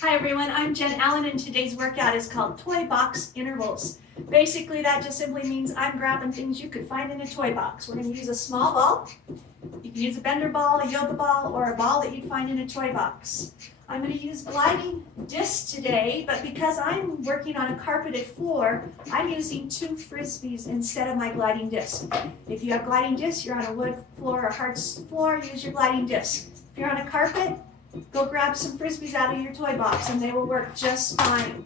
Hi everyone, I'm Jen Allen and today's workout is called Toy Box Intervals. Basically that just simply means I'm grabbing things you could find in a toy box. We're going to use a small ball. You can use a bender ball, a yoga ball, or a ball that you'd find in a toy box. I'm going to use gliding discs today, but because I'm working on a carpeted floor, I'm using 2 frisbees instead of my gliding disc. If you have gliding discs, you're on a wood floor or hard floor, use your gliding disc. If you're on a carpet, go grab some frisbees out of your toy box and they will work just fine.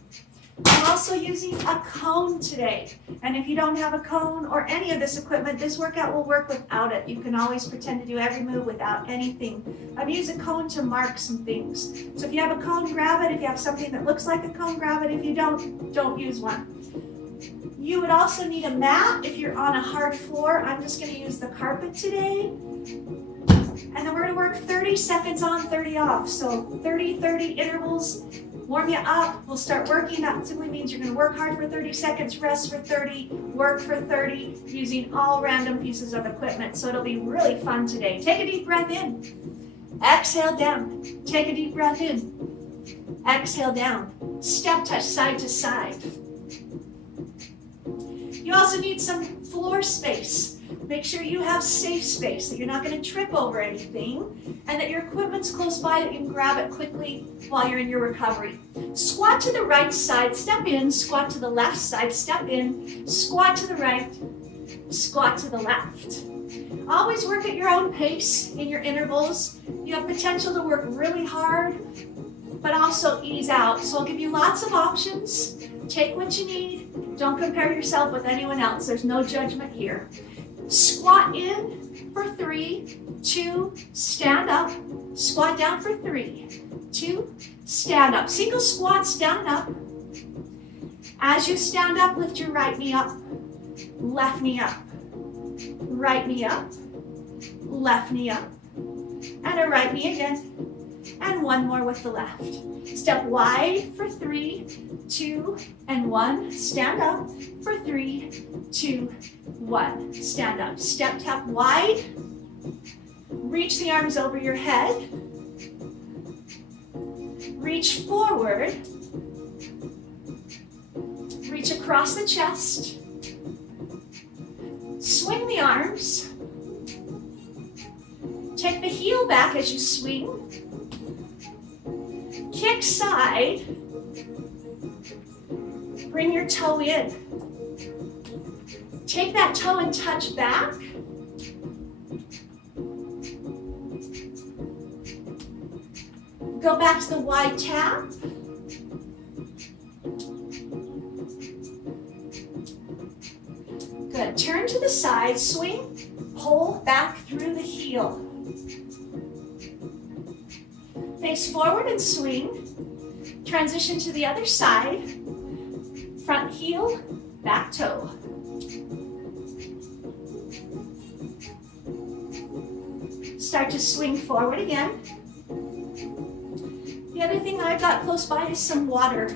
I'm also using a cone today. And if you don't have a cone or any of this equipment, this workout will work without it. You can always pretend to do every move without anything. I've used a cone to mark some things. So if you have a cone, grab it. If you have something that looks like a cone, grab it. If you don't use one. You would also need a mat if you're on a hard floor. I'm just going to use the carpet today. And then we're going to work 30 seconds on, 30 off. So 30 intervals, warm you up. We'll start working. That simply means you're going to work hard for 30 seconds, rest for 30, work for 30, using all random pieces of equipment. So it'll be really fun today. Take a deep breath in. Exhale down. Take a deep breath in. Exhale down. Step touch side to side. You also need some floor space. Make sure you have safe space, that you're not going to trip over anything, and that your equipment's close by that you can grab it quickly while you're in your recovery. Squat to the right side, step in, squat to the left side, step in, squat to the right, squat to the left. Always work at your own pace in your intervals. You have potential to work really hard, but also ease out. So I'll give you lots of options. Take what you need. Don't compare yourself with anyone else. There's no judgment here. Squat in for 3, 2, stand up. Squat down for 3, 2, stand up. Single squats down and up. As you stand up, lift your right knee up, left knee up, right knee up, left knee up, and a right knee again. And one more with the left. Step wide for 3, 2, and 1. Stand up for 3, 2, 1. Stand up. Step tap wide. Reach the arms over your head. Reach forward. Reach across the chest. Swing the arms. Take the heel back as you swing. Kick side. Bring your toe in. Take that toe and touch back. Go back to the wide tap. Good. Turn to the side, swing, pull back through the heel. Face forward and swing. Transition to the other side. Front heel, back toe. Start to swing forward again. The other thing I've got close by is some water.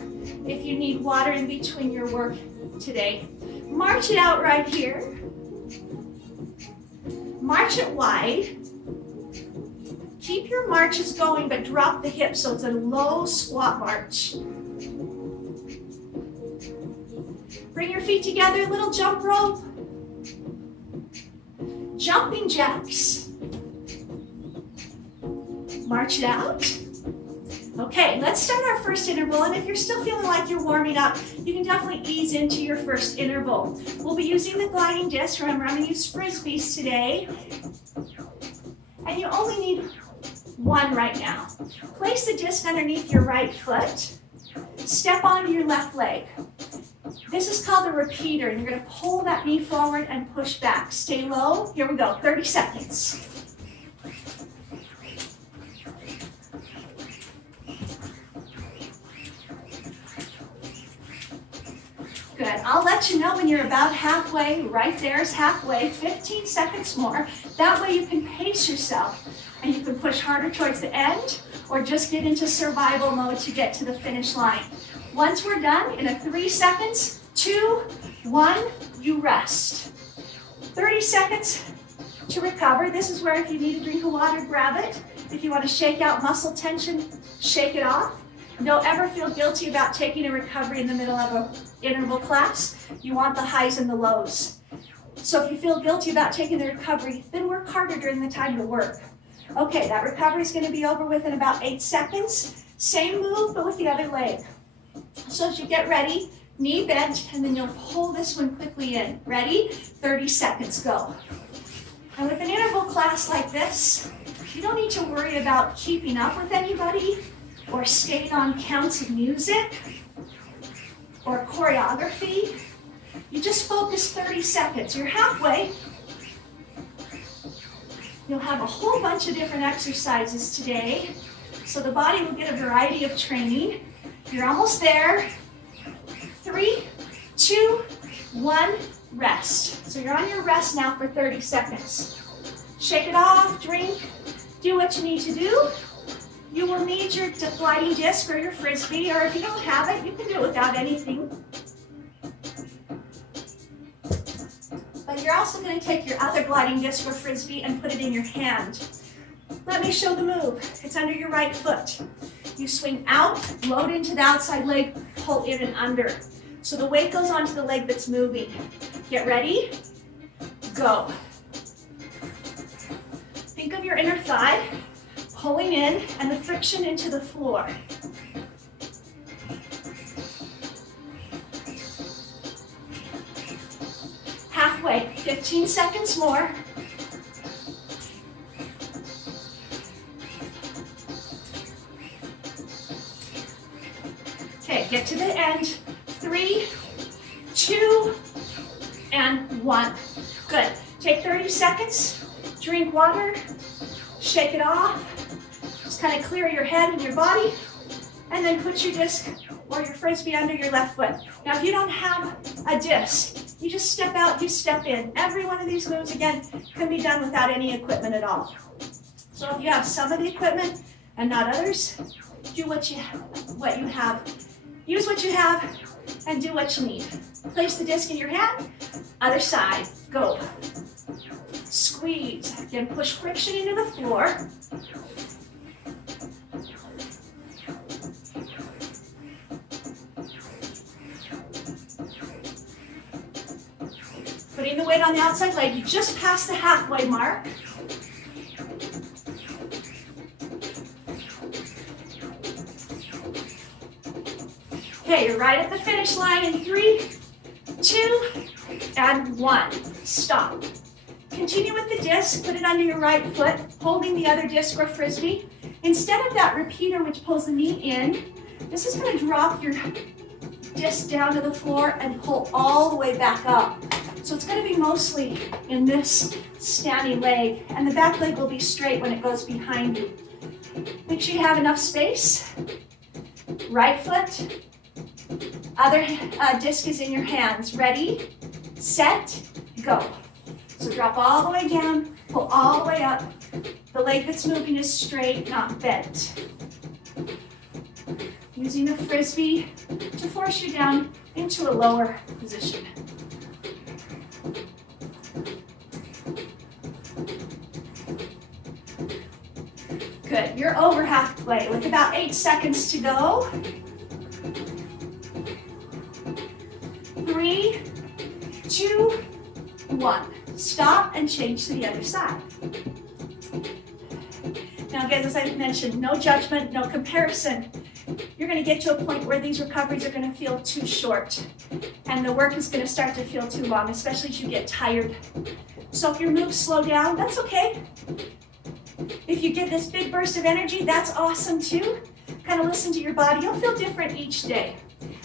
If you need water in between your work today. March it out right here. March it wide. Keep your marches going, but drop the hips so it's a low squat march. Bring your feet together, little jump rope. Jumping jacks. March it out. Okay, let's start our first interval, and if you're still feeling like you're warming up, you can definitely ease into your first interval. We'll be using the gliding disc. Remember, I'm going to use frisbees today. And you only need 1 right now. Place the disc underneath your right foot. Step onto your left leg. This is called a repeater, and you're going to pull that knee forward and push back. Stay low. Here we go, 30 seconds. Good. I'll let you know when you're about halfway. Right there's halfway. 15 seconds more. That way you can pace yourself, and you can push harder towards the end, or just get into survival mode to get to the finish line. Once we're done, in 3 seconds, 2, 1, you rest. 30 seconds to recover. This is where if you need a drink of water, grab it. If you want to shake out muscle tension, shake it off. Don't ever feel guilty about taking a recovery in the middle of an interval class. You want the highs and the lows. So if you feel guilty about taking the recovery, then work harder during the time to work. Okay, that recovery is going to be over within about 8 seconds. Same move, but with the other leg. So as you get ready, knee bent, and then you'll pull this one quickly in. Ready? 30 seconds, go. And with an interval class like this, you don't need to worry about keeping up with anybody or staying on counts of music or choreography. You just focus 30 seconds. You're halfway. You'll have a whole bunch of different exercises today, so the body will get a variety of training. You're almost there. 3, 2, 1, rest. So you're on your rest now for 30 seconds. Shake it off, drink, do what you need to do. You will need your gliding disc or your frisbee, or if you don't have it, you can do it without anything. But you're also going to take your other gliding disc or frisbee and put it in your hand. Let me show the move. It's under your right foot. You swing out, load into the outside leg, pull in and under. So the weight goes onto the leg that's moving. Get ready, go. Think of your inner thigh pulling in and the friction into the floor. Halfway, 15 seconds more. Okay, get to the end. 3, 2, and 1. Good. Take 30 seconds, drink water, shake it off. Just kind of clear your head and your body, and then put your disc or your frisbee under your left foot. Now, if you don't have a disc, you just step out, you step in. Every one of these moves, again, can be done without any equipment at all. So if you have some of the equipment and not others, do what you have. Use what you have and do what you need. Place the disc in your hand, other side, go. Squeeze, again, push friction into the floor. Putting the weight on the outside leg, you just passed the halfway mark. Okay, you're right at the finish line in 3, 2, and 1. Stop. Continue with the disc, put it under your right foot, holding the other disc or frisbee. Instead of that repeater which pulls the knee in, this is going to drop your disc down to the floor and pull all the way back up. So it's going to be mostly in this standing leg, and the back leg will be straight when it goes behind you. Make sure you have enough space. Right foot, other disc is in your hands. Ready, set, go. So drop all the way down, pull all the way up. The leg that's moving is straight, not bent. Using the frisbee to force you down into a lower position. Good, you're over halfway with about 8 seconds to go. 3, 2, 1. Stop and change to the other side. Now again, as I mentioned, no judgment, no comparison. You're going to get to a point where these recoveries are going to feel too short, and the work is going to start to feel too long, especially as you get tired. So if your moves slow down, that's okay. If you get this big burst of energy, that's awesome too. Kind of listen to your body. You'll feel different each day.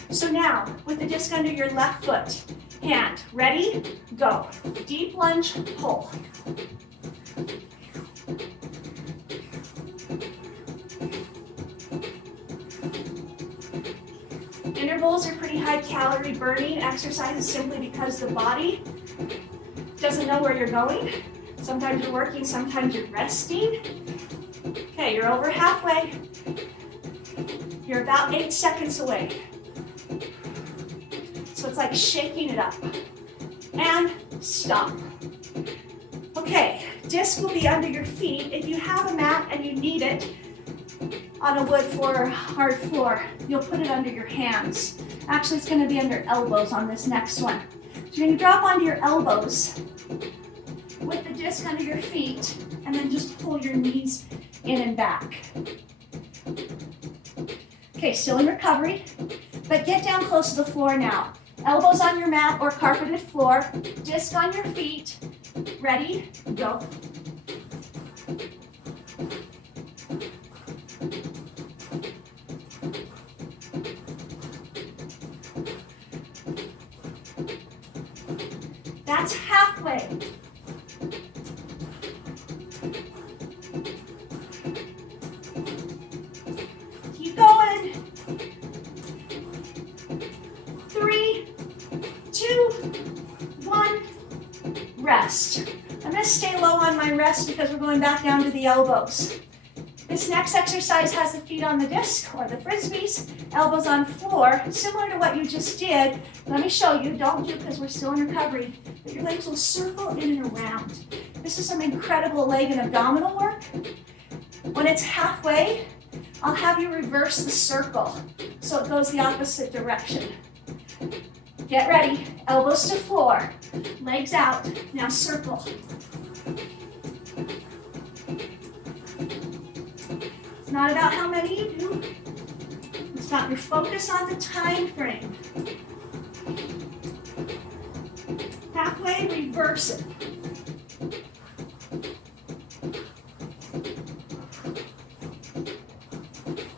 So now, with the disc under your left foot, hand, ready, go. Deep lunge, pull. Intervals are pretty high calorie burning exercises simply because the body doesn't know where you're going. Sometimes you're working, sometimes you're resting. Okay, you're over halfway. You're about 8 seconds away. So it's like shaking it up. And stop. Okay, disc will be under your feet. If you have a mat and you need it, on a wood floor or hard floor, you'll put it under your hands. Actually, it's going to be under elbows on this next one. So you're going to drop onto your elbows with the disc under your feet, and then just pull your knees in and back. Okay, still in recovery, but get down close to the floor now. Elbows on your mat or carpeted floor, disc on your feet. Ready? Go. That's halfway. Keep going. 3, 2, 1. Rest. I'm going to stay low on my rest because we're going back down to the elbows. This next exercise has the feet on the disc or the frisbees, elbows on floor, similar to what you just did. Let me show you. Don't do it because we're still in recovery. But your legs will circle in and around. This is some incredible leg and abdominal work. When it's halfway, I'll have you reverse the circle so it goes the opposite direction. Get ready. Elbows to floor, legs out. Now circle. It's not about how many you do. It's about your focus on the time frame. Halfway, reverse it.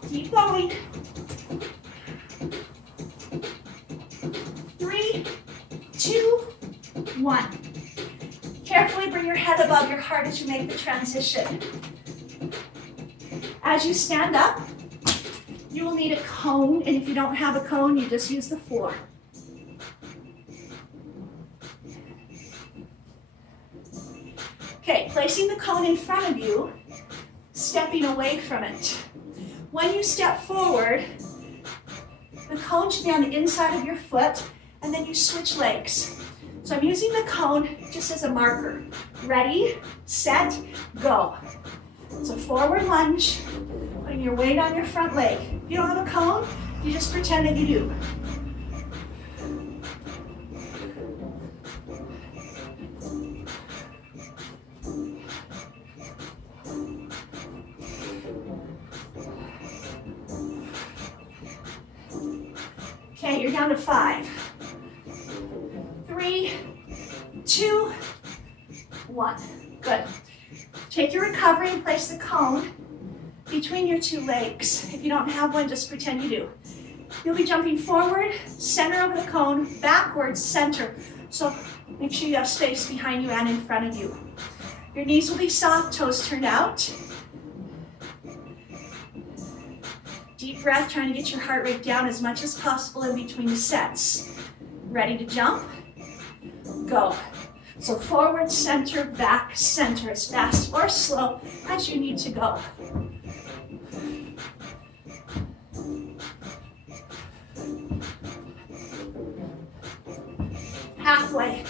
Keep going. 3, 2, 1. Carefully bring your head above your heart as you make the transition. As you stand up, you will need a cone, and if you don't have a cone, you just use the floor. Okay, placing the cone in front of you, stepping away from it. When you step forward, the cone should be on the inside of your foot, and then you switch legs. So I'm using the cone just as a marker. Ready, set, go. So forward lunge, putting your weight on your front leg. If you don't have a cone, you just pretend that you do. Okay, you're down to 5. 3, 2, 1. Good. Take your recovery and place the cone between your two legs. If you don't have one, just pretend you do. You'll be jumping forward, center over the cone, backwards, center. So make sure you have space behind you and in front of you. Your knees will be soft, toes turned out. Deep breath, trying to get your heart rate down as much as possible in between the sets. Ready to jump? Go. So forward, center, back, center, as fast or slow as you need to go. Halfway.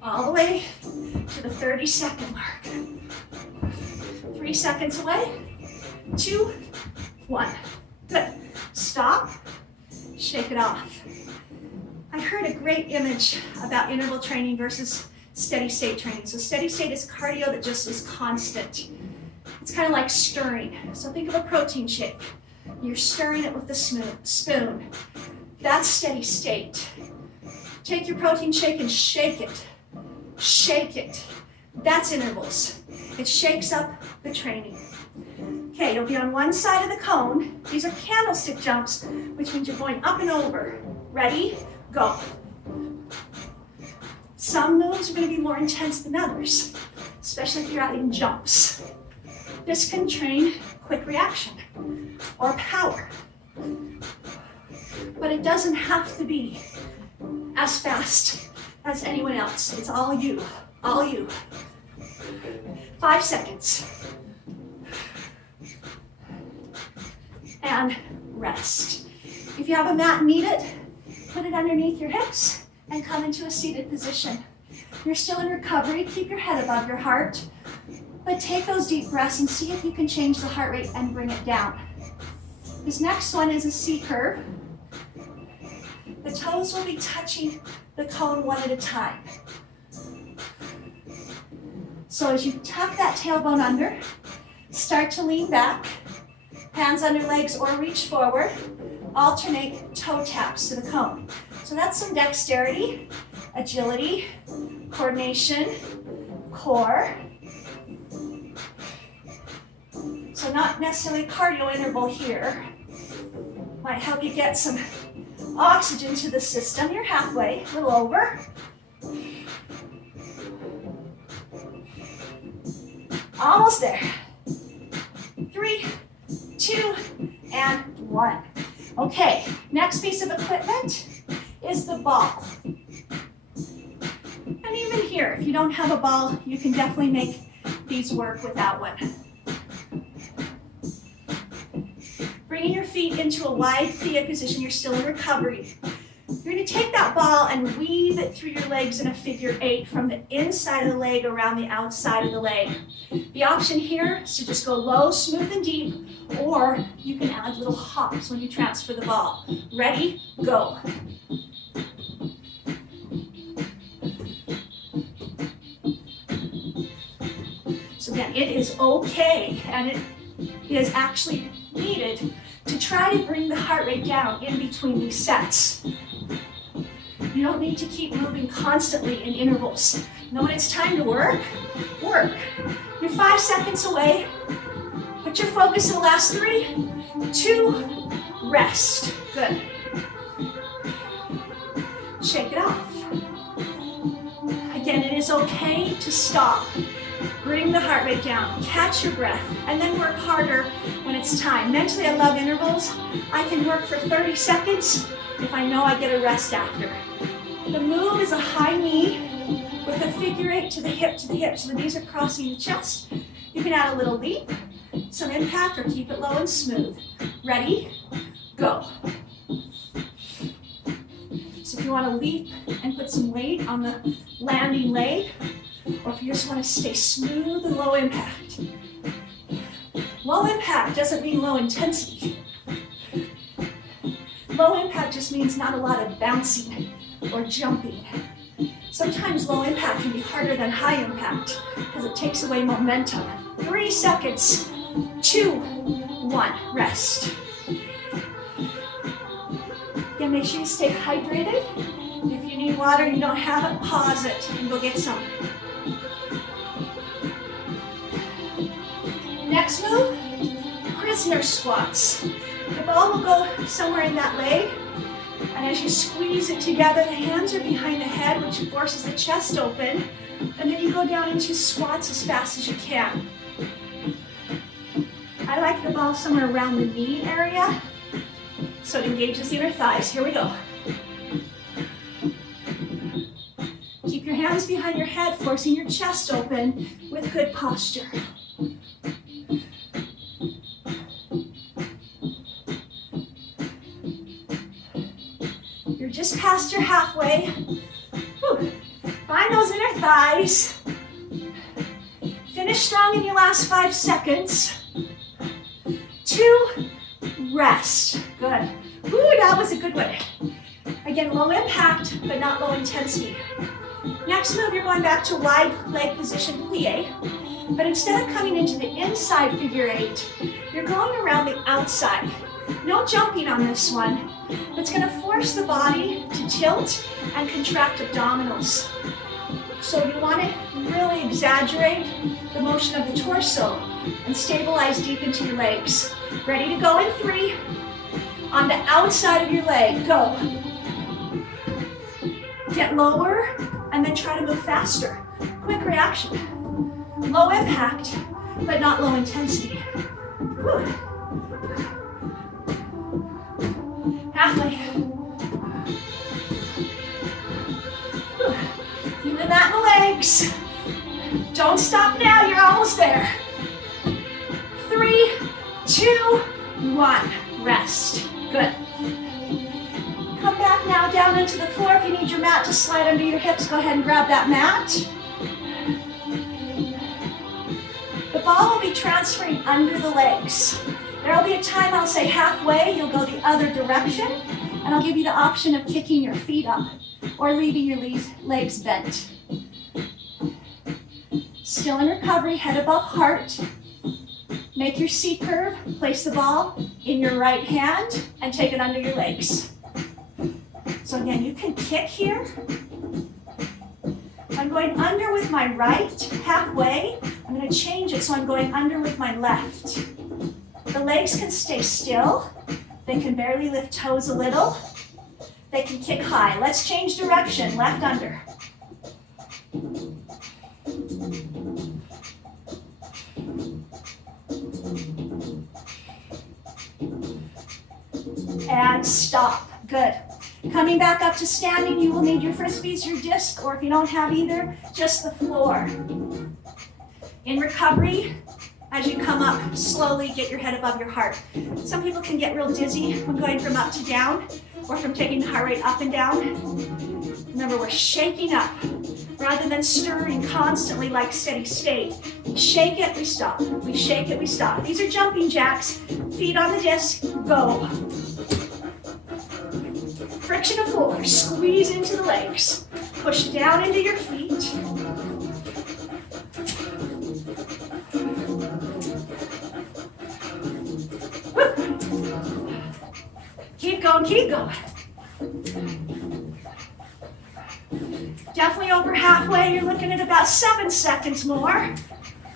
All the way to the 30-second mark. 3 seconds away. 2, 1. Good. Stop. Shake it off. I heard a great image about interval training versus steady state training. So steady state is cardio that just is constant. It's kind of like stirring. So think of a protein shake. You're stirring it with the spoon. That's steady state. Take your protein shake and shake it. Shake it. That's intervals. It shakes up the training. Okay, you'll be on one side of the cone. These are candlestick jumps, which means you're going up and over. Ready? Go. Some moves are going to be more intense than others, especially if you're adding jumps. This can train quick reaction or power, but it doesn't have to be as fast as anyone else. It's all you, all you. 5 seconds. And rest. If you have a mat and need it, put it underneath your hips and come into a seated position. You're still in recovery. Keep your head above your heart. But take those deep breaths and see if you can change the heart rate and bring it down. This next one is a C curve. The toes will be touching the cone one at a time. So as you tuck that tailbone under, start to lean back, hands under legs or reach forward, alternate toe taps to the cone. So that's some dexterity, agility, coordination, core. So not necessarily a cardio interval here. Might help you get some oxygen to the system. You're halfway, a little over. Almost there. 3, 2, and 1. Okay, next piece of equipment is the ball. And even here, if you don't have a ball, you can definitely make these work without one. Bringing your feet into a wide thea position, you're still in recovery. You're going to take that ball and weave it through your legs in a figure 8 from the inside of the leg around the outside of the leg. The option here is to just go low, smooth, and deep, or you can add little hops when you transfer the ball. Ready? Go. So again, it is okay, and it is actually needed to try to bring the heart rate down in between these sets. You don't need to keep moving constantly in intervals. Know when it's time to work? Work. You're 5 seconds away. Put your focus in the last 3, 2, rest. Good. Shake it off. Again, it is okay to stop. Bring the heart rate down, catch your breath, and then work harder when it's time. Mentally, I love intervals. I can work for 30 seconds if I know I get a rest after. The move is a high knee with a figure 8 to the hip, so the knees are crossing the chest. You can add a little leap, some impact, or keep it low and smooth. Ready? Go. So if you want to leap and put some weight on the landing leg, or if you just want to stay smooth and low impact. Low impact doesn't mean low intensity. Low impact just means not a lot of bouncing or jumping. Sometimes low impact can be harder than high impact because it takes away momentum. 3 seconds, 2, 1, rest. Again, make sure you stay hydrated. If you need water and you don't have it, pause it and go get some. Next move, prisoner squats. The ball will go somewhere in that leg, and as you squeeze it together, the hands are behind the head, which forces the chest open, and then you go down into squats as fast as you can. I like the ball somewhere around the knee area, so it engages the inner thighs. Here we go. Keep your hands behind your head, forcing your chest open with good posture. You're just past your halfway. Whew. Find those inner thighs. Finish strong in your last 5 seconds. 2, rest. Good. Whew, that was a good one. Again, low impact, but not low intensity. Next move, you're going back to wide leg position plie, but instead of coming into the inside figure 8, you're going around the outside. No jumping on this one. It's going to force the body to tilt and contract abdominals. So you want to really exaggerate the motion of the torso and stabilize deep into your legs. Ready to go in 3. On the outside of your leg, go. Get lower and then try to move faster. Quick reaction. Low impact, but not low intensity. Whew. Halfway. Whew. Feeling that in the legs. Don't stop now, you're almost there. 3, 2, 1, rest. Good. Come back now down into the floor. If you need your mat to slide under your hips, go ahead and grab that mat. The ball will be transferring under the legs. There will be a time I'll say halfway, you'll go the other direction, and I'll give you the option of kicking your feet up or leaving your legs bent. Still in recovery, head above heart. Make your C curve, place the ball in your right hand and take it under your legs. So again, you can kick here. I'm going under with my right, halfway. I'm going to change it so I'm going under with my left. The legs can stay still. They can barely lift toes a little. They can kick high. Let's change direction, left under. And stop. Good. Coming back up to standing, you will need your frisbees, your disc, or if you don't have either, just the floor. In recovery, as you come up, slowly get your head above your heart. Some people can get real dizzy when going from up to down, or from taking the heart rate up and down. Remember, we're shaking up. Rather than stirring constantly like steady state, we shake it, we stop. We shake it, we stop. These are jumping jacks. Feet on the disc, go. Friction of floor, squeeze into the legs. Push down into your feet. Woo. Keep going, keep going. Definitely over halfway, you're looking at about 7 seconds more.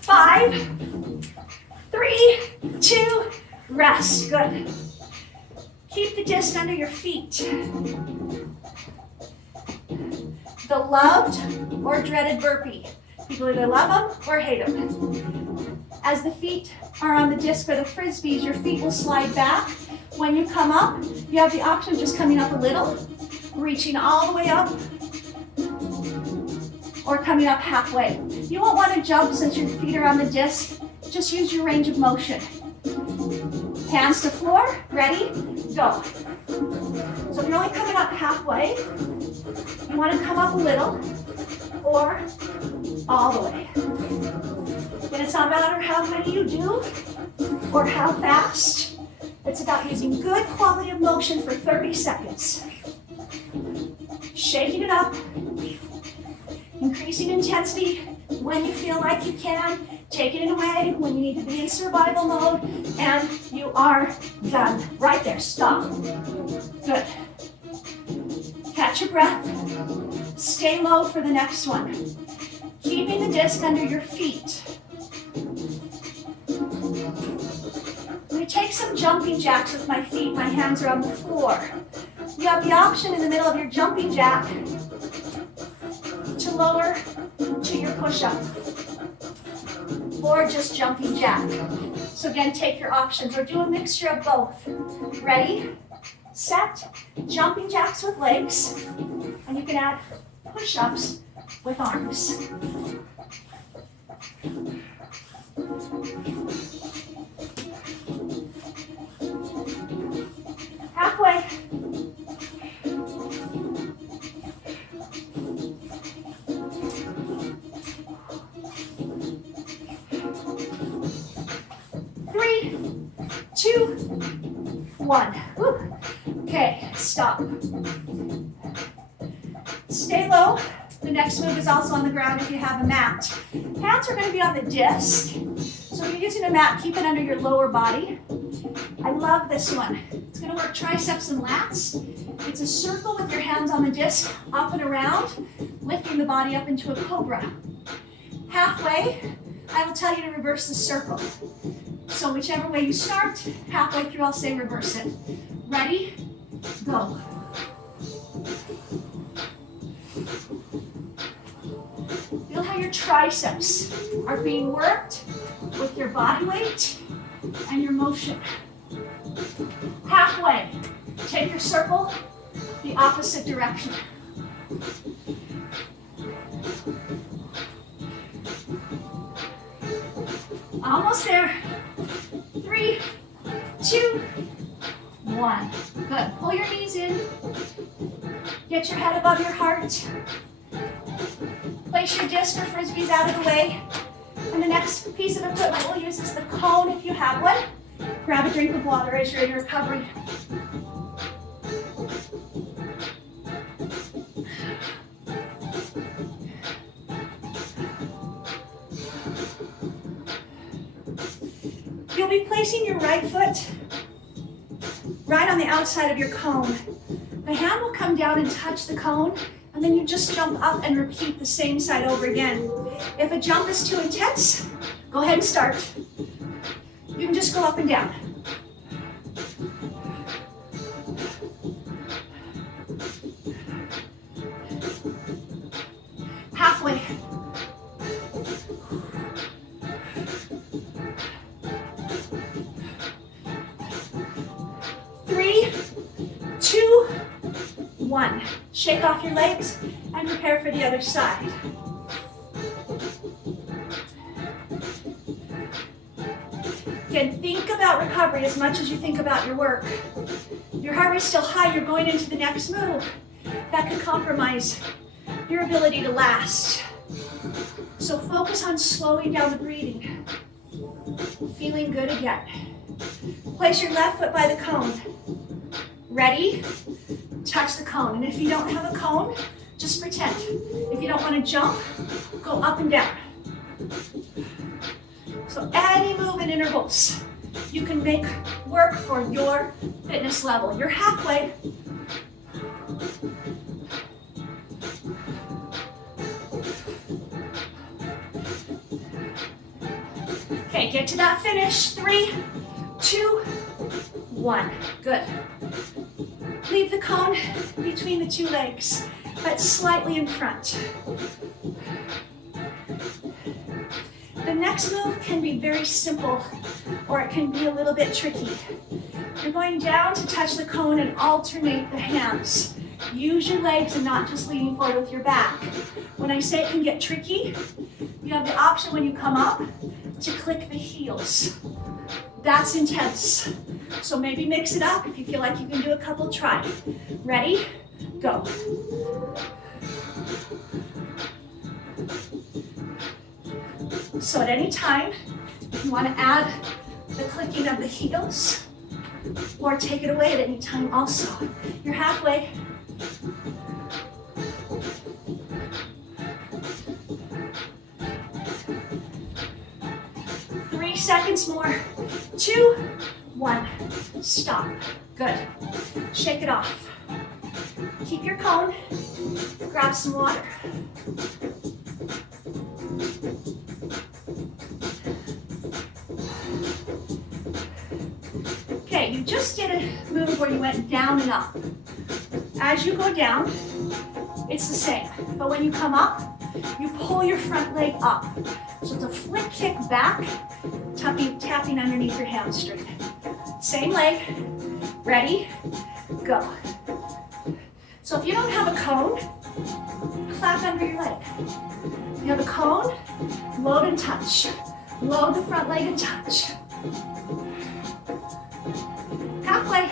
5, 3, 2, rest, good. Keep the disc under your feet. The loved or dreaded burpee. People either love them or hate them. As the feet are on the disc or the frisbees, your feet will slide back. When you come up, you have the option of just coming up a little, reaching all the way up, or coming up halfway. You won't want to jump since your feet are on the disc. Just use your range of motion. Hands to floor, ready, go. So if you're only coming up halfway, you want to come up a little or all the way. And it's not matter how many you do or how fast. It's about using good quality of motion for 30 seconds. Shaking it up, increasing intensity when you feel like you can, taking it away when you need to be in survival mode, and you are done. Right there, stop. Good. Catch your breath. Stay low for the next one. Keeping the disc under your feet. I'm going to take some jumping jacks with my feet. My hands are on the floor. You have the option in the middle of your jumping jack to lower to your push-up, or just jumping jack. So again, take your options, or do a mixture of both. Ready, set, jumping jacks with legs, and you can add push-ups with arms. Halfway. Three, 2, 1. Woo. Okay, stop. Stay low. The next move is also on the ground if you have a mat. Hands are going to be on the disc. So if you're using a mat, keep it under your lower body. I love this one. It's going to work triceps and lats. It's a circle with your hands on the disc, up and around, lifting the body up into a cobra. Halfway, I will tell you to reverse the circle. So whichever way you start, halfway through I'll say reverse it. Ready? Go. Feel how your triceps are being worked with your body weight and your motion. Halfway, take your circle the opposite direction. Almost there. 3, 2, 1. Good. Pull your knees in. Get your head above your heart. Place your disc or frisbees out of the way. And the next piece of equipment we'll use is the cone if you have one. Grab a drink of water as you're in recovery. You'll be placing your right foot right on the outside of your cone. The hand will come down and touch the cone, and then you just jump up and repeat the same side over again. If a jump is too intense, go ahead and start. You can just go up and down. Halfway. Three, two, one. Shake off your legs and prepare for the other side. Again, think about recovery as much as you think about your work. Your heart rate's still high, you're going into the next move. That could compromise your ability to last. So focus on slowing down the breathing. Feeling good again. Place your left foot by the cone. Ready? Touch the cone. And if you don't have a cone, just pretend. If you don't want to jump, go up and down. So any move in intervals, you can make work for your fitness level. You're halfway. Okay, get to that finish. 3, 2, 1. Good. Leave the cone between the two legs, but slightly in front. The next move can be very simple, or it can be a little bit tricky. You're going down to touch the cone and alternate the hands. Use your legs and not just leaning forward with your back. When I say it can get tricky, you have the option when you come up to click the heels. That's intense. So maybe mix it up if you feel like you can do a couple. Try. Ready? Go. So at any time, if you want to add the clicking of the heels, or take it away at any time also. You're halfway. Three seconds more. 2, 1. Stop. Good. Shake it off. Keep your cone. Grab some water. Okay, you just did a move where you went down and up. As you go down, it's the same. But when you come up, you pull your front leg up. So it's a flick kick back, tapping underneath your hamstring. Same leg. Ready? Go. So if you don't have a cone, clap under your leg. You have a cone, load and touch. Load the front leg and touch. Halfway.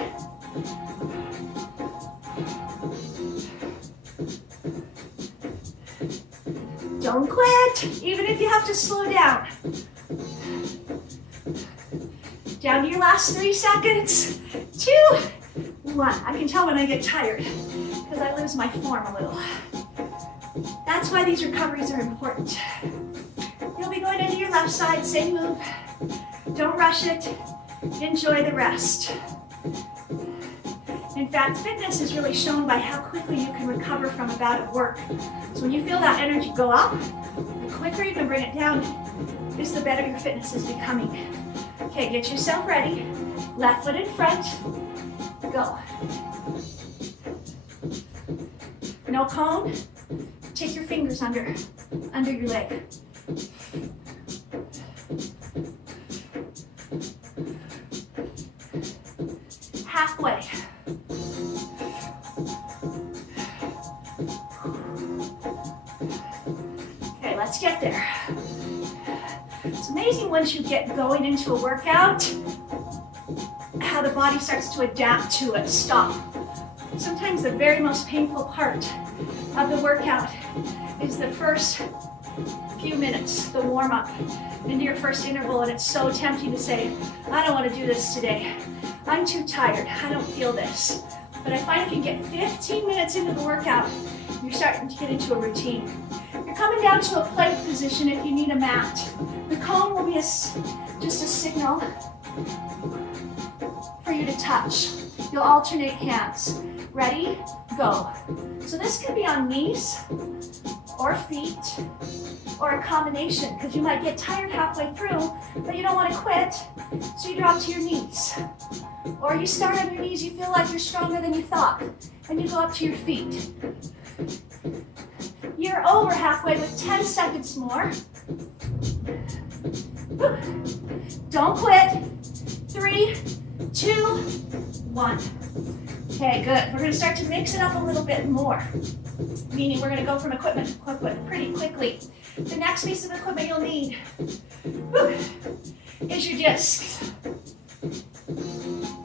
Don't quit, even if you have to slow down. Down to your last 3 seconds. 2, 1. I can tell when I get tired because I lose my form a little. That's why these recoveries are important. You'll be going into your left side, same move. Don't rush it. Enjoy the rest. In fact, fitness is really shown by how quickly you can recover from a bout of work. So when you feel that energy go up, the quicker you can bring it down is the better your fitness is becoming. Okay, get yourself ready. Left foot in front. Go. No cone. Take your fingers under your leg. Halfway. Okay, let's get there. It's amazing once you get going into a workout how how the body starts to adapt to it. Stop. Sometimes the very most painful part of the workout is the first few minutes, the warm-up into your first interval, and it's so tempting to say, I don't want to do this today. I'm too tired. I don't feel this. But I find if you get 15 minutes into the workout, you're starting to get into a routine. You're coming down to a plank position if you need a mat. The cone will be just a signal for you to touch. You'll alternate hands. Ready? Go. So this could be on knees or feet or a combination, because you might get tired halfway through, but you don't want to quit, so you drop to your knees. Or you start on your knees, you feel like you're stronger than you thought, and you go up to your feet. You're over halfway with 10 seconds more. Don't quit. 3, 2, 1. Okay, good. We're going to start to mix it up a little bit more, meaning we're going to go from equipment to equipment pretty quickly. The next piece of equipment you'll need is your discs.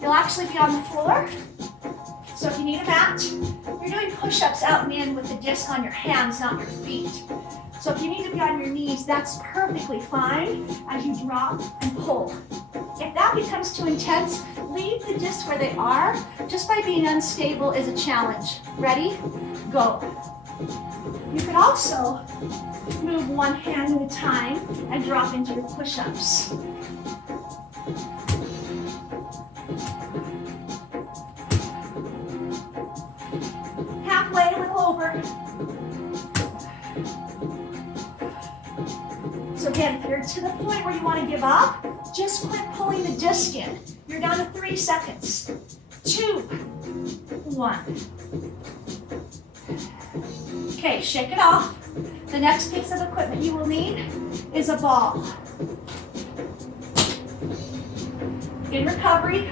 You'll actually be on the floor, so if you need a mat, you're doing push-ups out and in with the disc on your hands, not your feet. So if you need to be on your knees, that's perfectly fine as you drop and pull. If that becomes too intense, leave the discs where they are. Just by being unstable is a challenge. Ready? Go. You could also move one hand at a time and drop into your push-ups. Halfway, a little over. So again, if you're to the point where you want to give up, just quit pulling the disc in. You're down to 3 seconds. 2, 1. Okay, shake it off. The next piece of equipment you will need is a ball. In recovery,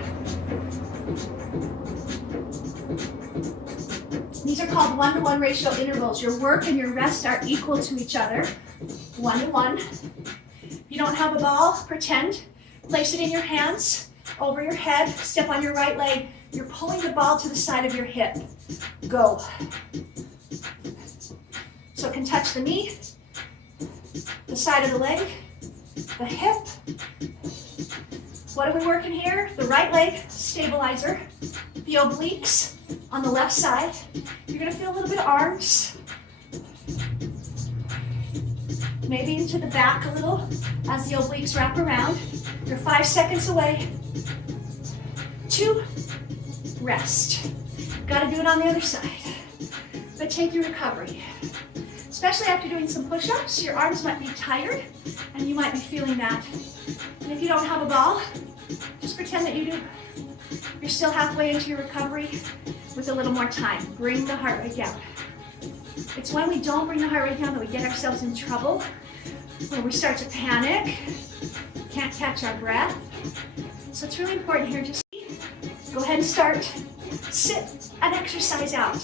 these are called 1-to-1 ratio intervals. Your work and your rest are equal to each other. 1-to-1. If you don't have a ball, pretend. Place it in your hands, over your head, step on your right leg. You're pulling the ball to the side of your hip. Go. So it can touch the knee, the side of the leg, the hip. What are we working here? The right leg, stabilizer, the obliques on the left side. You're gonna feel a little bit of arms. Maybe into the back a little as the obliques wrap around. You're 5 seconds away. 2, rest. Gotta do it on the other side. But take your recovery. Especially after doing some push-ups, your arms might be tired and you might be feeling that. And if you don't have a ball, just pretend that you do. You're still halfway into your recovery with a little more time. Bring the heart rate down. It's when we don't bring the heart rate down that we get ourselves in trouble, when we start to panic, can't catch our breath. So it's really important here, just go ahead and start. Sit and exercise out.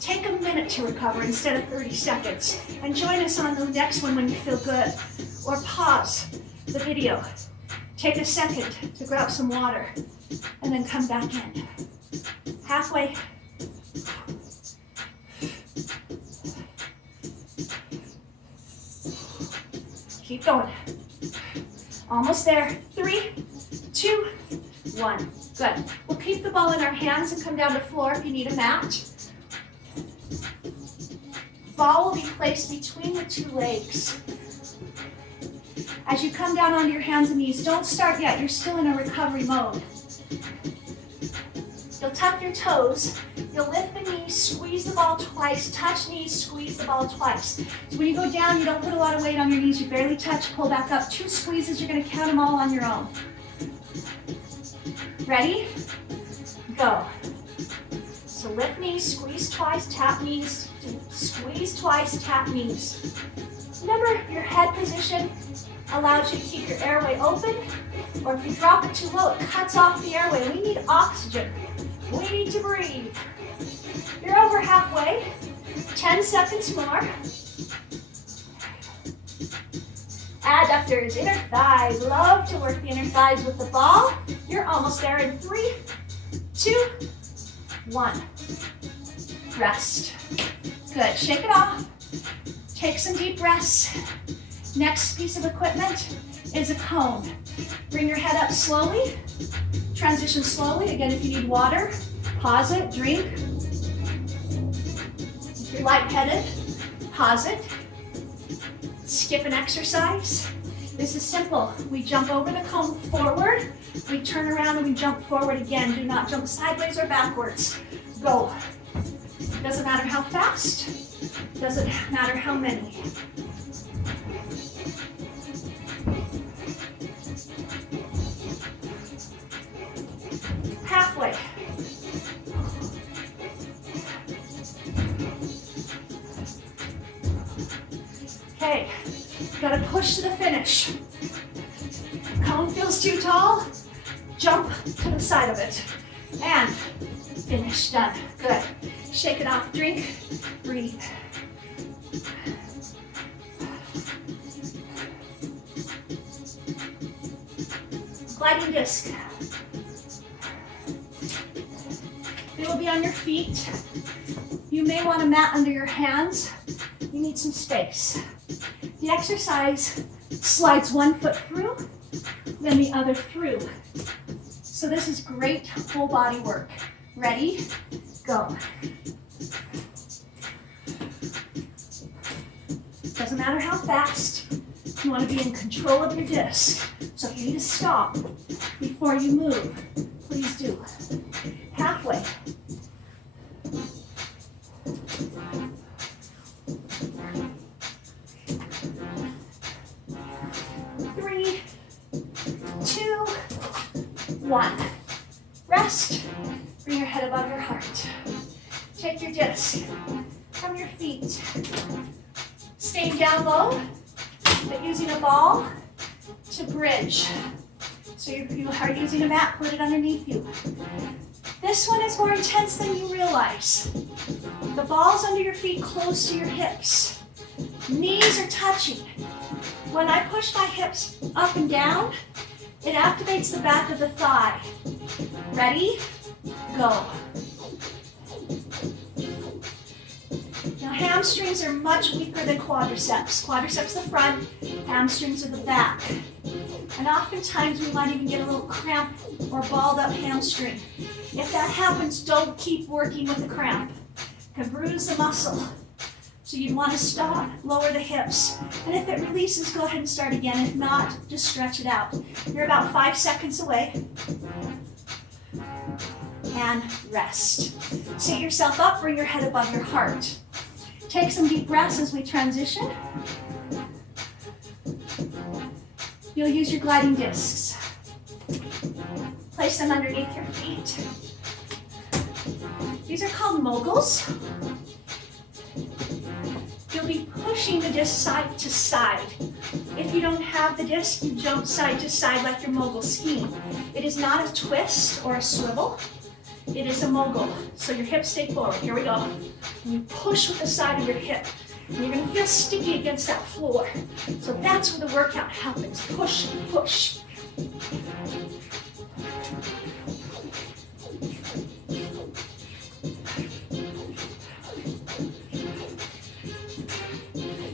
Take a minute to recover instead of 30 seconds. And join us on the next one when you feel good. Or pause the video. Take a second to grab some water and then come back in. Halfway. Keep going. Almost there. 3, 2, 1. Good. We'll keep the ball in our hands and come down to the floor if you need a mat. Ball will be placed between the 2 legs. As you come down onto your hands and knees, don't start yet. You're still in a recovery mode. You'll tuck your toes. You'll lift the knees, squeeze the ball twice, touch knees, squeeze the ball twice. So when you go down, you don't put a lot of weight on your knees. You barely touch, pull back up. 2 squeezes, you're going to count them all on your own. Ready? Go. So lift knees, squeeze twice, tap knees, squeeze twice, tap knees. Remember, your head position allows you to keep your airway open, or if you drop it too low, it cuts off the airway. We need oxygen. We need to breathe. You're over halfway. 10 seconds more. Adductors, inner thighs. Love to work the inner thighs with the ball. You're almost there in 3, 2, 1. Rest. Good. Shake it off. Take some deep breaths. Next piece of equipment is a cone. Bring your head up slowly. Transition slowly. Again, if you need water, pause it, drink. If you're lightheaded, pause it. Skip an exercise. This is simple. We jump over the cone forward. We turn around and we jump forward again. Do not jump sideways or backwards. Go. Doesn't matter how fast. Doesn't matter how many. Halfway. Okay, gotta push to the finish. Cone feels too tall, jump to the side of it. And finish, done, good. Shake it off, drink, breathe. Gliding disc. It will be on your feet. You may want a mat under your hands. You need some space. The exercise slides one foot through, then the other through. So this is great whole body work. Ready? Go. Doesn't matter how fast. You want to be in control of your disc. So if you need to stop before you move, please do. Halfway. Three, 2, 1. Rest. Bring your head above your heart. Take your disc from your feet. Staying down low, but using a ball to bridge. So you are using a mat, put it underneath you. This one is more intense than you realize. The ball's under your feet close to your hips. Knees are touching. When I push my hips up and down, it activates the back of the thigh. Ready? Go. Now hamstrings are much weaker than quadriceps. Quadriceps the front, hamstrings are the back. And oftentimes we might even get a little cramp or balled up hamstring. If that happens, don't keep working with the cramp. It can bruise the muscle. So you'd want to stop, lower the hips. And if it releases, go ahead and start again. If not, just stretch it out. You're about 5 seconds away. And rest. Sit yourself up, bring your head above your heart. Take some deep breaths as we transition. You'll use your gliding discs. Place them underneath your feet. These are called moguls. You'll be pushing the disc side to side. If you don't have the disc, you jump side to side like your mogul skiing. It is not a twist or a swivel. It is a mogul. So your hips stay forward. Here we go. And you push with the side of your hip. And you're going to feel sticky against that floor. So that's where the workout happens. Push, push.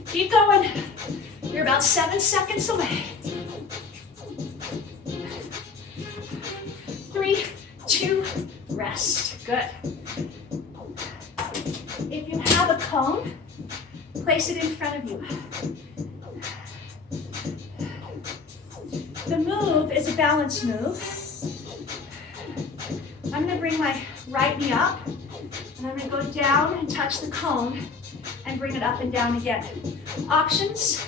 Keep going. You're about 7 seconds away. 3, 2, rest. Good. If you have a cone, place it in front of you. The move is a balance move. I'm going to bring my right knee up, and I'm going to go down and touch the cone and bring it up and down again. Options,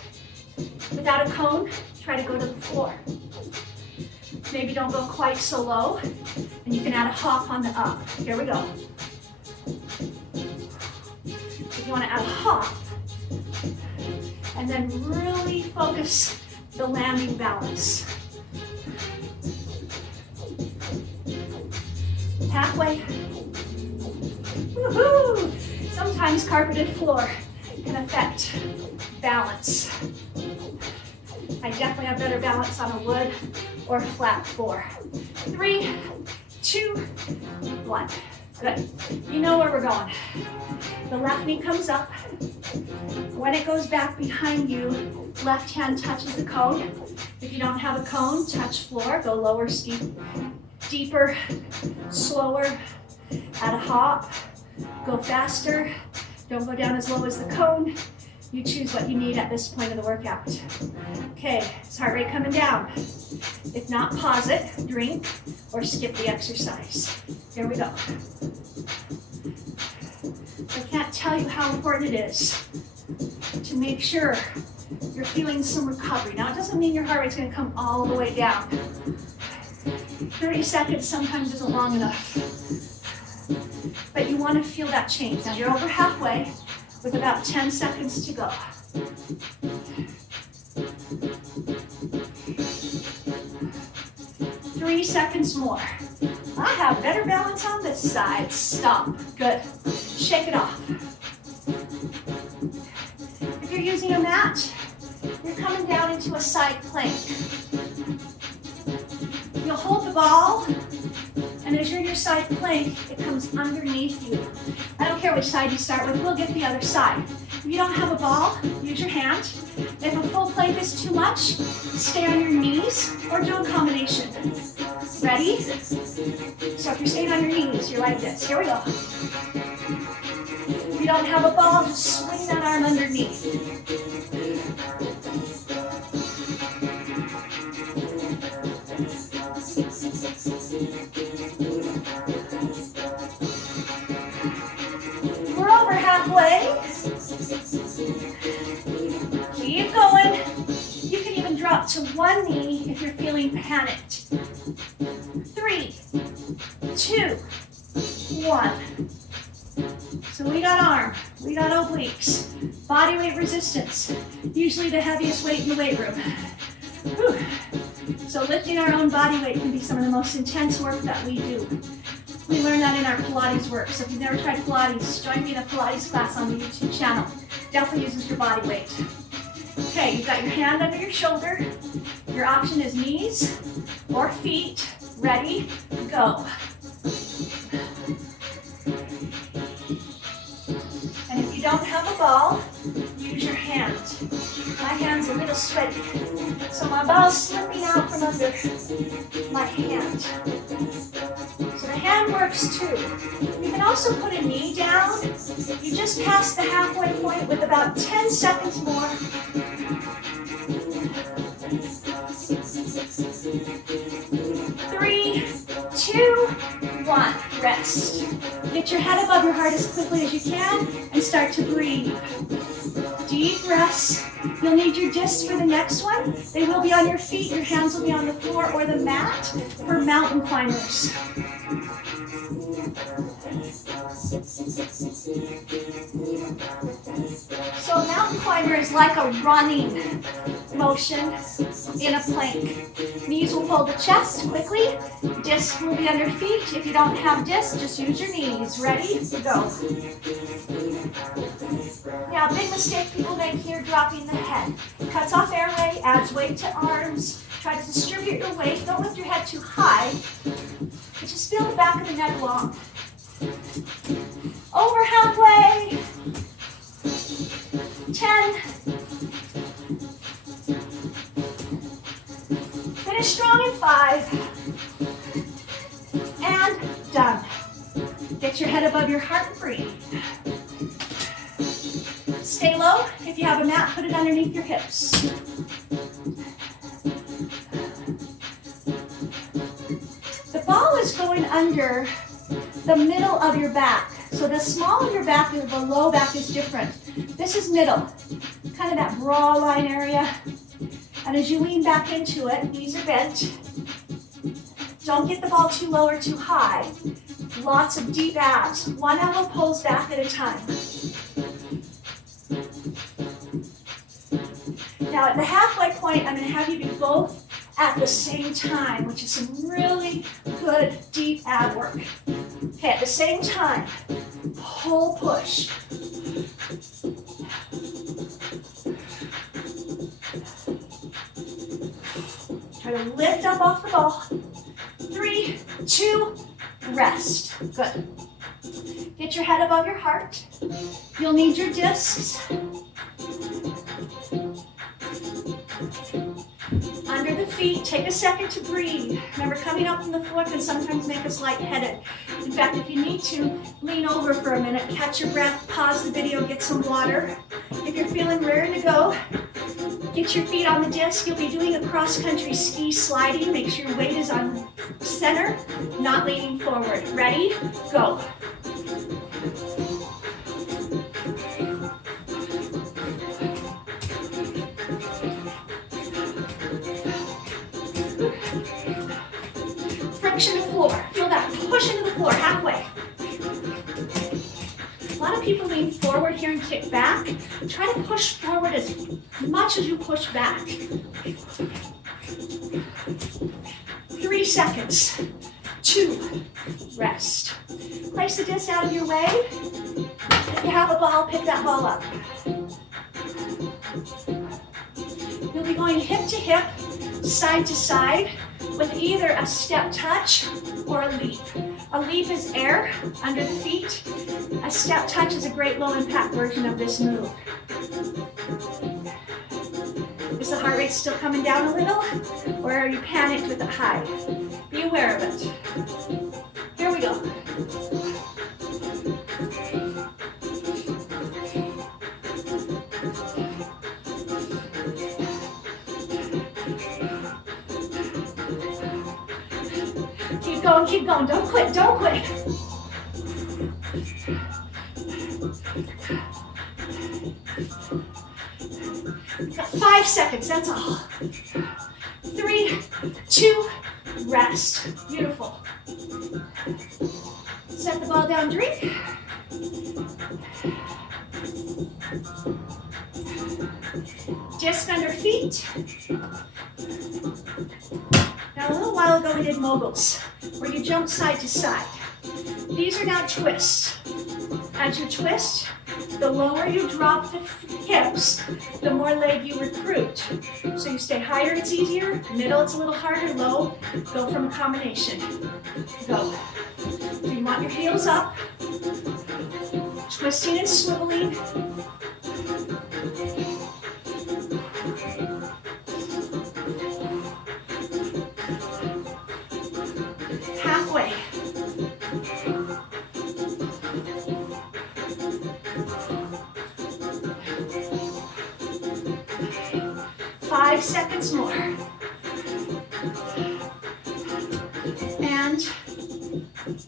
without a cone, try to go to the floor. Maybe don't go quite so low, and you can add a hop on the up. Here we go. If you want to add a hop, and then really focus the landing balance. Halfway. Woohoo! Sometimes carpeted floor can affect balance. I definitely have better balance on a wood or flat floor. 3, 2, 1. Good. You know where we're going. The left knee comes up. When it goes back behind you, left hand touches the cone. If you don't have a cone, touch floor. Go lower, steep, deeper, slower. Add a hop. Go faster. Don't go down as low as the cone. You choose what you need at this point of the workout. Okay, is heart rate coming down? If not, pause it, drink, or skip the exercise. Here we go. I can't tell you how important it is to make sure you're feeling some recovery. Now, it doesn't mean your heart rate's going to come all the way down. 30 seconds sometimes isn't long enough. But you want to feel that change. Now, you're over halfway with about 10 seconds to go. Three seconds more. I have better balance on this side. Stop. Good. Shake it off. If you're using a mat, you're coming down into a side plank. You'll hold the ball, and as you're in your side plank, it comes underneath you. I don't care which side you start with, we'll get the other side. If you don't have a ball, use your hand. If a full plank is too much, stay on your knees or do a combination. Ready? So if you're staying on your knees, you're like this. Here we go. If you don't have a ball, just swing that arm underneath. We're over halfway. Keep going. You can even drop to one knee if you're feeling panicked. 3, 2, 1. So we got arm, we got obliques, body weight resistance, usually the heaviest weight in the weight room. Whew. So lifting our own body weight can be some of the most intense work that we do. We learn that in our Pilates work. So if you've never tried Pilates, join me in a Pilates class on the YouTube channel. Definitely uses your body weight. Okay, you've got your hand under your shoulder. Your option is knees or feet. Ready, go. And if you don't have a ball, use your hand. My hand's a little sweaty, so my ball's slipping out from under my hand. So the hand works too. You can also put a knee down. You just passed the halfway point with about 10 seconds more. 3, 2, 1. Rest. Get your head above your heart as quickly as you can and start to breathe. Deep breaths. You'll need your discs for the next one. They will be on your feet. Your hands will be on the floor or the mat for mountain climbers. So a mountain climber is like a running motion in a plank. Knees will hold the chest quickly. Discs will be under feet. If you don't have discs, just use your knees. Ready? Go. Now, a big mistake people make here, dropping the head. Cuts off airway, adds weight to arms. Try to distribute your weight. Don't lift your head too high, but just feel the back of the neck long. Over halfway. 10. Finish strong in 5. And done. Get your head above your heart and breathe. Stay low. If you have a mat, put it underneath your hips. The ball is going under the middle of your back. So the small of your back and the low back is different. This is middle, kind of that bra line area. And as you lean back into it, knees are bent. Don't get the ball too low or too high. Lots of deep abs. One elbow pulls back at a time. Now at the halfway point, I'm going to have you do both at the same time, which is some really good deep ab work. Okay, at the same time, pull, push. Try to lift up off the ball. 3, 2, rest. Good. Get your head above your heart. You'll need your discs. Under the feet, take a second to breathe. Remember, coming up from the floor can sometimes make us lightheaded. In fact, if you need to, lean over for a minute, catch your breath, pause the video, get some water. If you're feeling raring to go, get your feet on the disc. You'll be doing a cross-country ski sliding. Make sure your weight is on center, not leaning forward. Ready? Go. Friction to floor. Feel that push into the floor halfway. A lot of people lean forward here and kick back. Try to push forward as much as you push back. 3 seconds. 2, rest. Place the disc out of your way. If you have a ball, pick that ball up. You'll be going hip to hip, side to side, with either a step touch or a leap. A leap is air under the feet. A step touch is a great low impact version of this move. Is the heart rate still coming down a little? Or are you panicked with it high? Be aware of it. Here we go. Keep going, don't quit, don't quit. Got 5 seconds, that's all. 3, 2, rest. Beautiful. Set the ball down, drink. Disc under feet. Now a little while ago we did moguls, where you jump side to side. These are now twists. As you twist, the lower you drop the hips, the more leg you recruit. So you stay higher, it's easier. Middle, it's a little harder. Low, go from a combination. Go. So you want your heels up, twisting and swiveling. Halfway. Five seconds more. And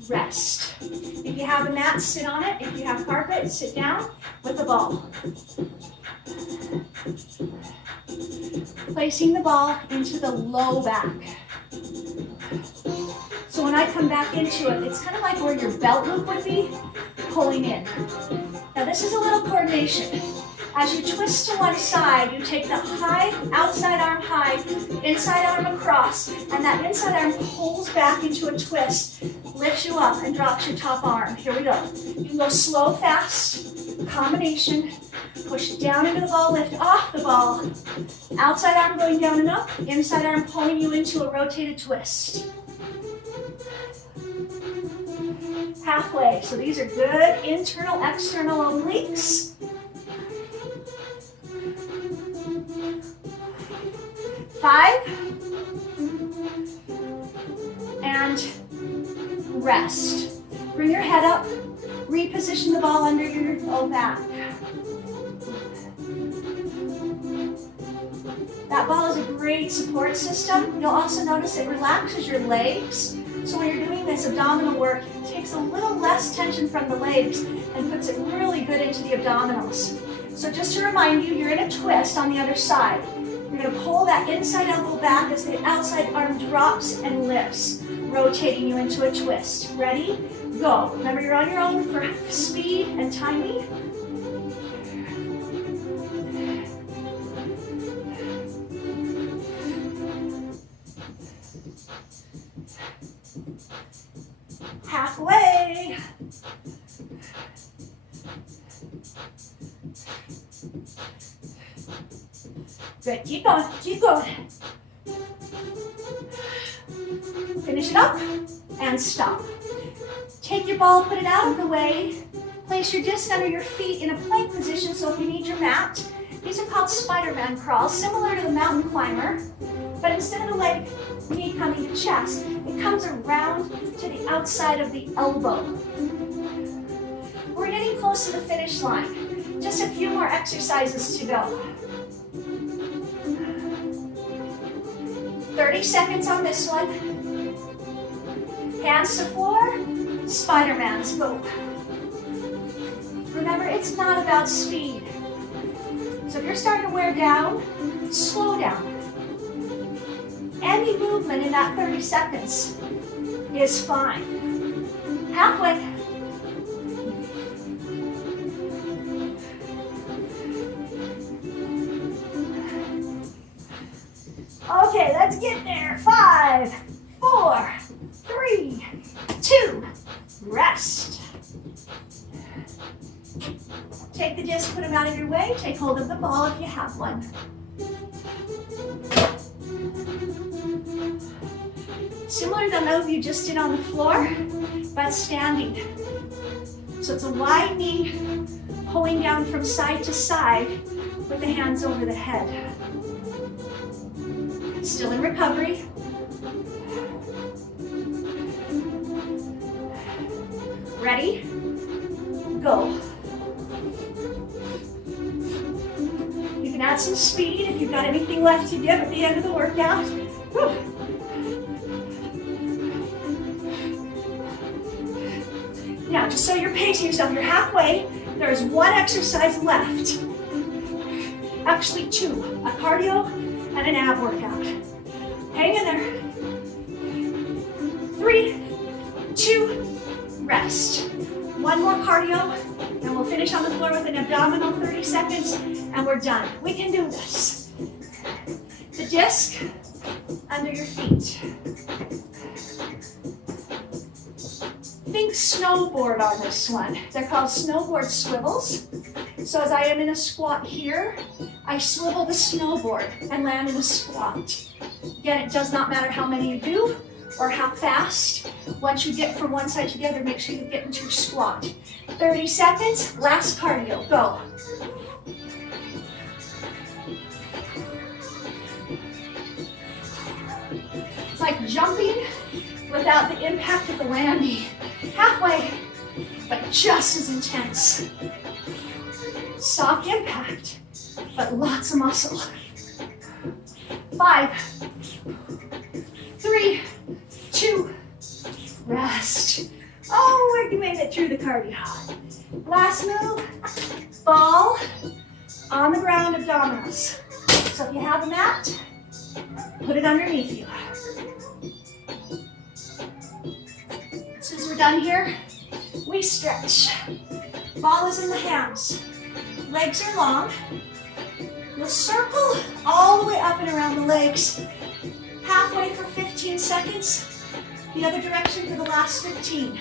rest. If you have a mat, sit on it. If you have carpet, sit down with the ball. Placing the ball into the low back. So when I come back into it, it's kind of like where your belt loop would be, pulling in. Now this is a little coordination. As you twist to one side, you take the high, outside arm high, inside arm across, and that inside arm pulls back into a twist, lifts you up and drops your top arm. Here we go. You can go slow, fast, combination, push down into the ball, lift off the ball, outside arm going down and up, inside arm pulling you into a rotated twist. Halfway, so these are good internal, external obliques. Five, and rest. Bring your head up, reposition the ball under your low back. That ball is a great support system. You'll also notice it relaxes your legs. So when you're doing this abdominal work, it takes a little less tension from the legs and puts it really good into the abdominals. So just to remind you, you're in a twist on the other side. You're going to pull that inside elbow back as the outside arm drops and lifts, rotating you into a twist. Ready? Go. Remember, you're on your own for speed and timing. Halfway. Good, keep going, keep going. Finish it up, and stop. Take your ball, put it out of the way. Place your disc under your feet in a plank position, so if you need your mat. These are called Spider-Man crawls, similar to the mountain climber, but instead of the leg, knee coming to chest, it comes around to the outside of the elbow. We're getting close to the finish line. Just a few more exercises to go. 30 seconds on this one. Hands to floor, Spider-Mans, go. Remember, it's not about speed. So if you're starting to wear down, slow down. Any movement in that 30 seconds is fine. Halfway. Okay, let's get there. 5, 4, 3, 2, rest. Take the disc, put them out of your way. Take hold of the ball if you have one. Similar to the move you just did on the floor, but standing. So it's a wide knee, pulling down from side to side with the hands over the head. Still in recovery. Ready? Go. You can add some speed if you've got anything left to give at the end of the workout. Whew. Now, just so you're pacing yourself, you're halfway. There's one exercise left. Actually, two. A cardio and an ab workout. Hang in there. 3, 2, rest. One more cardio, and we'll finish on the floor with an abdominal 30 seconds, and we're done. We can do this. The disc under your feet. Think snowboard on this one. They're called snowboard swivels. So as I am in a squat here, I swivel the snowboard and land in a squat. Again, it does not matter how many you do or how fast. Once you get from one side to the other, make sure you get into your squat. 30 seconds, last cardio, go. It's like jumping without the impact of the landing. Halfway, but just as intense. Soft impact, but lots of muscle. 5, 3, 2, rest. Oh, we made it through the cardio. Last move, ball on the ground, abdominals. So if you have a mat, put it underneath you. As soon as we're done here, we stretch. Ball is in the hands. Legs are long. You'll circle all the way up and around the legs. Halfway for 15 seconds. The other direction for the last 15.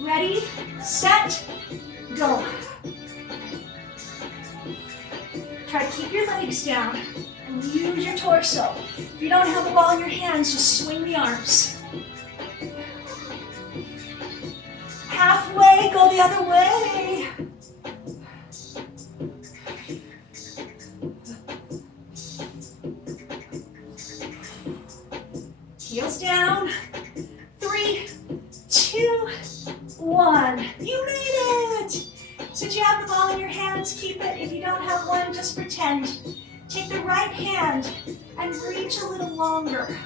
Ready, set, go. Try to keep your legs down and use your torso. If you don't have the ball in your hands, just swing the arms. Halfway, go the other way. Heels down. 3, 2, 1. You made it! Since you have the ball in your hands, keep it. If you don't have one, just pretend. Take the right hand and reach a little longer.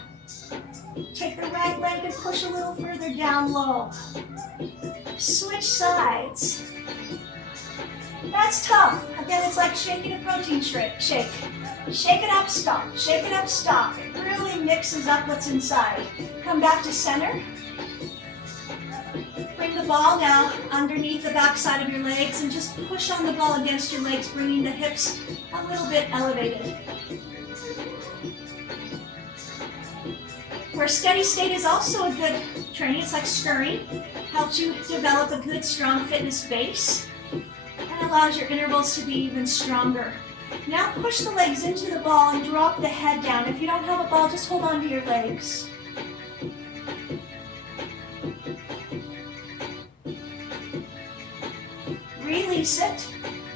Take the right leg and push a little further down low. Switch sides. That's tough. Again, it's like shaking a protein shake. Shake it up, stop. Shake it up, stop. It really mixes up what's inside. Come back to center. Bring the ball now underneath the back side of your legs and just push on the ball against your legs, bringing the hips a little bit elevated. Where steady state is also a good training. It's like scurrying. Helps you develop a good, strong fitness base and allows your intervals to be even stronger. Now push the legs into the ball and drop the head down. If you don't have a ball, just hold on to your legs. release it.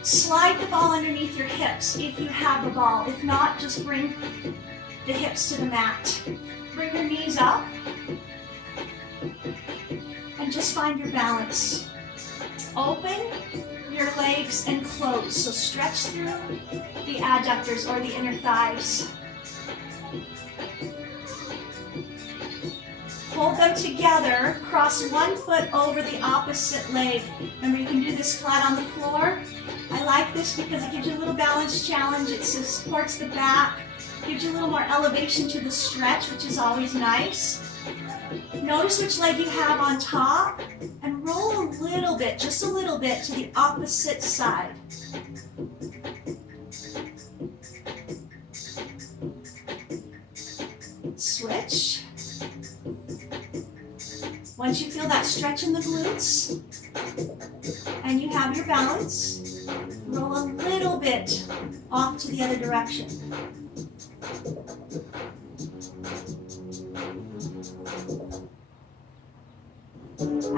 Slide the ball underneath your hips if you have the ball. If not, just bring the hips to the mat. Bring your knees up and just find your balance. Open your legs and close. So stretch through the adductors or the inner thighs. Hold them together, cross one foot over the opposite leg. Remember, you can do this flat on the floor. I like this because it gives you a little balance challenge. It supports the back, gives you a little more elevation to the stretch, which is always nice. Notice which leg you have on top and roll a little bit, just a little bit, to the opposite side. Switch. Once you feel that stretch in the glutes and you have your balance, roll a little bit off to the other direction.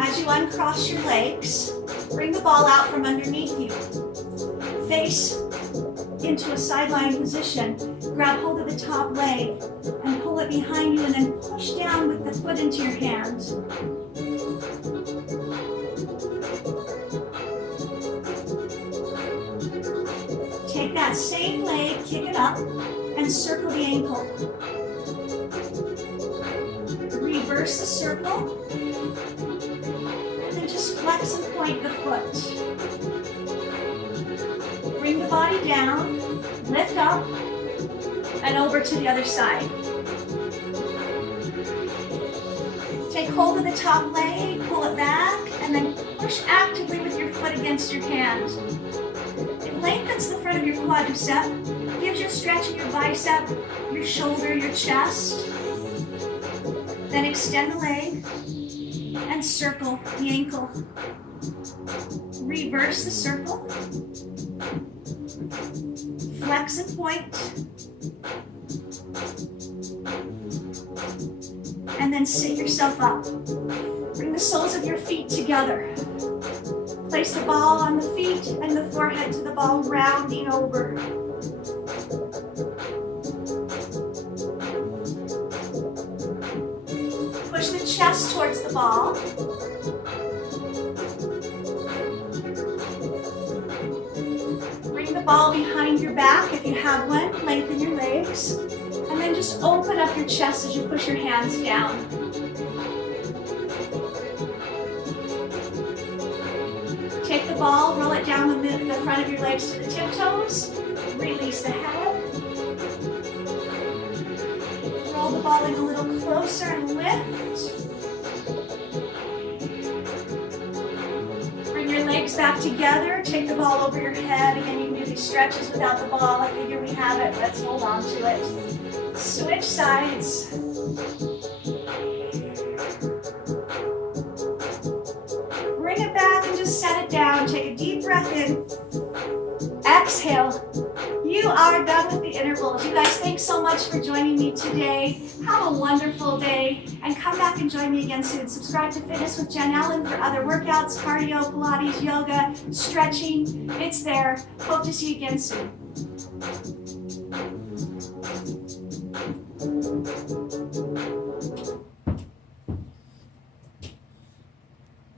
As you uncross your legs, bring the ball out from underneath you. Face into a sideline position. Grab hold of the top leg and pull it behind you and then push down with the foot into your hand. Take that same leg, kick it up, and circle the ankle. Reverse the circle. Just flex and point the foot. Bring the body down, lift up, and over to the other side. Take hold of the top leg, pull it back, and then push actively with your foot against your hand. It lengthens the front of your quadricep, gives you a stretch in your bicep, your shoulder, your chest. Then extend the leg and circle the ankle. Reverse the circle. Flex and point. And then sit yourself up. Bring the soles of your feet together. Place the ball on the feet and the forehead to the ball, rounding over. Push the chest towards the ball. Bring the ball behind your back if you have one. Lengthen your legs. And then just open up your chest as you push your hands down. Take the ball, roll it down the front of your legs to the tiptoes. Release the head. Roll the ball in a little closer and lift. Bring your legs back together. Take the ball over your head. Again, you can do these stretches without the ball. I figure we have it. Let's hold on to it. Switch sides. Bring it back and just set it down. Take a deep breath in. Exhale. You are done with the intervals. You guys, thanks so much for joining me today. Have a wonderful day and come back and join me again soon. Subscribe to Fitness with Jenn for other workouts, cardio, Pilates, yoga, stretching. It's there. Hope to see you again soon.